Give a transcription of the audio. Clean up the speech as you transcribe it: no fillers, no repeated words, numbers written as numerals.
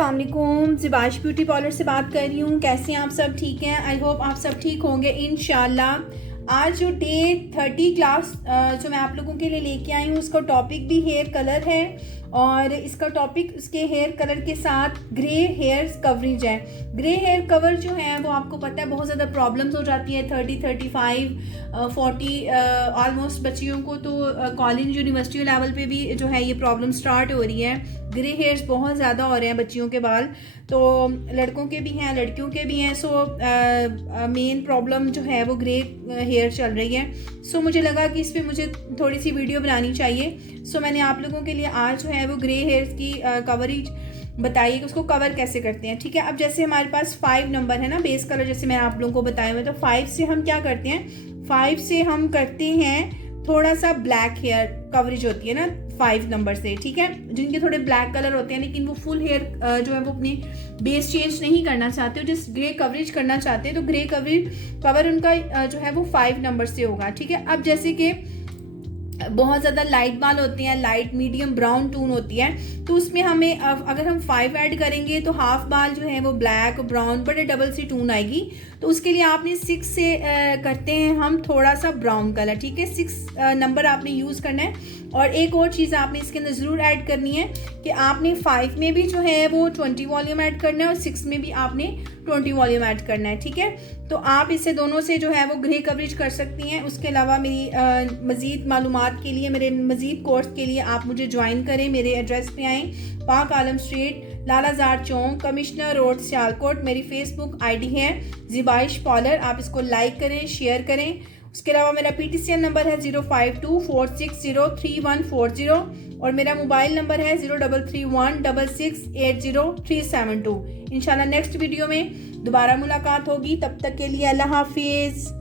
अस्सलाम वालेकुम, ज़िबाश beauty parlour से बात कर रही हूँ। कैसे हैं आप सब? ठीक हैं? आई होप आप सब ठीक होंगे इंशाल्लाह। आज जो डे 30 क्लास जो मैं आप लोगों के लिए लेके आई हूँ, उसका टॉपिक भी हेयर कलर है और इसका टॉपिक उसके हेयर कलर के साथ ग्रे हेयर कवरेज है। ग्रे हेयर कवर जो है वो आपको पता है बहुत ज़्यादा प्रॉब्लम्स हो जाती है 30, 35, 40 ऑलमोस्ट बच्चियों को तो कॉलेज यूनिवर्सिटी लेवल पे भी जो है ये प्रॉब्लम स्टार्ट हो रही है। ग्रे हेयर्स बहुत ज़्यादा हो रहे हैं बच्चियों के बाल, तो लड़कों के भी हैं लड़कियों के भी हैं। सो मेन प्रॉब्लम जो है वो ग्रे हेयर चल रही है। सो मुझे लगा कि इस पर मुझे थोड़ी सी वीडियो बनानी चाहिए। सो मैंने आप लोगों के लिए आज जो है वो ग्रे हेयर्स की कवरेज बताइए कि उसको कवर कैसे करते हैं। ठीक है, अब जैसे हमारे पास 5 नंबर है ना बेस कलर, जैसे मैंने आप लोगों को बताया हुआ, तो 5 से हम क्या करते हैं, 5 से हम करते हैं थोड़ा सा ब्लैक हेयर कवरेज होती है ना 5 नंबर से। ठीक है, जिनके थोड़े ब्लैक कलर होते हैं लेकिन वो फुल हेयर जो है वो अपनी बेस चेंज नहीं करना चाहते हो, जिस ग्रे कवरेज करना चाहते हैं, तो ग्रे कवर उनका जो है वो 5 नंबर से होगा। ठीक है, अब जैसे कि बहुत ज़्यादा लाइट बाल होते हैं, लाइट मीडियम ब्राउन टून होती है, तो उसमें हमें अगर हम 5 ऐड करेंगे तो हाफ बाल जो है वो ब्लैक ब्राउन बड़े डबल सी टून आएगी। तो उसके लिए आपने 6 से करते हैं हम थोड़ा सा ब्राउन कलर। ठीक है, 6 नंबर आपने यूज़ करना है। और एक और चीज़ आपने इसके अंदर ज़रूर ऐड करनी है कि आपने 5 में भी जो है वो 20 वॉल्यूम ऐड करना है और 6 में भी आपने 20 वॉल्यूम ऐड करना है। ठीक है, तो आप इससे दोनों से जो है वो ग्रे कवरेज कर सकती हैं। उसके अलावा मेरी मज़ीद मालूमात के लिए, मेरे मज़ीद कोर्स के लिए आप मुझे ज्वाइन करें। मेरे एड्रेस पे आएँ, पाक आलम स्ट्रीट, लालाजार चौक, कमिश्नर रोड, सियालकोट। मेरी फेसबुक आईडी है ज़िबाश पार्लर, आप इसको लाइक करें, शेयर करें। उसके अलावा मेरा PTCN नंबर है 05246031440 और मेरा मोबाइल नंबर है 0331668037 इंशाल्लाह नेक्स्ट वीडियो में दोबारा मुलाकात होगी। तब तक के लिए अल्लाह हाफिज़।